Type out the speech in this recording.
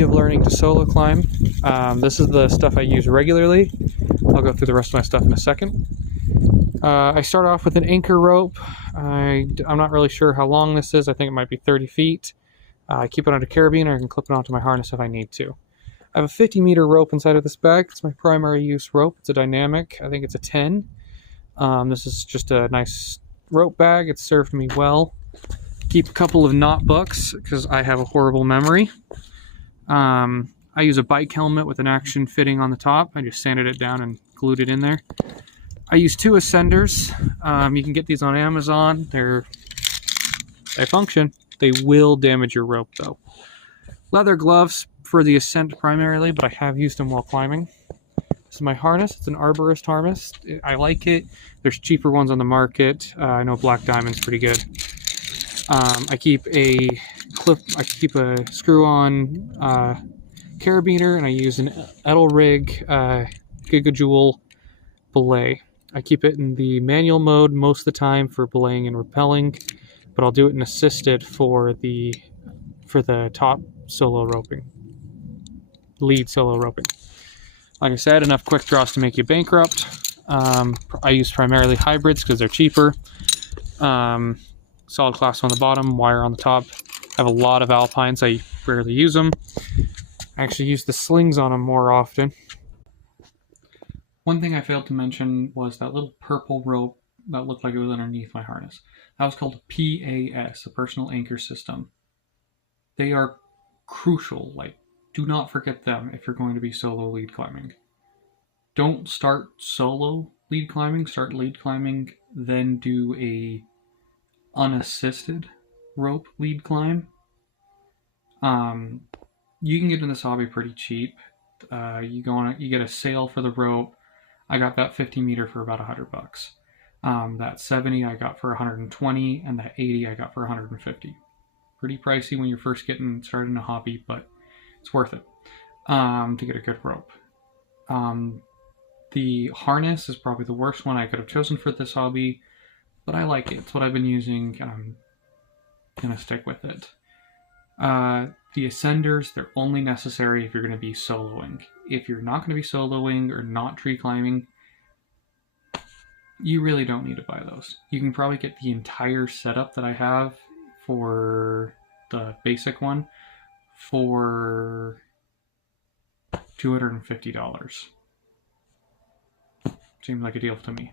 of learning to solo climb. This is the stuff I use regularly. I'll go through the rest of my stuff in a second. I start off with an anchor rope. I'm not really sure how long this is. I think it might be 30 feet. I keep it on a carabiner. I can clip it onto my harness if I need to. I have a 50-meter rope inside of this bag. It's my primary use rope. It's a dynamic. I think it's a 10. This is just a nice rope bag. It's served me well. Keep a couple of knot books because I have a horrible memory. I use a bike helmet with an action fitting on the top. I just sanded it down and glued it in there. I use 2 ascenders. You can get these on Amazon. They function. They will damage your rope though. Leather gloves for the ascent primarily, but I have used them while climbing. This is my harness. It's an Arborist harness. I like it. There's cheaper ones on the market. I know Black Diamond's pretty good. I keep a screw-on carabiner, and I use an Edelrig Gigajoule belay. I keep it in the manual mode most of the time for belaying and rappelling, but I'll do it in assisted for the top solo roping, lead solo roping. Like I said, enough quick draws to make you bankrupt. I use primarily hybrids because they're cheaper. Solid clasp on the bottom, wire on the top. I have a lot of Alpines. I rarely use them. I actually use the slings on them more often. One thing I failed to mention was that little purple rope that looked like it was underneath my harness. That was called a PAS, a personal anchor system. They are crucial. Do not forget them if you're going to be solo lead climbing. Don't start solo lead climbing, start lead climbing, then do a unassisted rope lead climb. You can get in this hobby pretty cheap. You get a sale for the rope. I got that 50 meter for about $100. That 70 I got for 120, and that 80 I got for 150. Pretty pricey when you're first getting started in a hobby, but it's worth it to get a good rope. The harness is probably the worst one I could have chosen for this hobby, but I like it. It's what I've been using, and I'm gonna stick with it. The ascenders, they're only necessary if you're going to be soloing. If you're not going to be soloing or not tree climbing, you really don't need to buy those. You can probably get the entire setup that I have for the basic one for $250. Seems like a deal to me.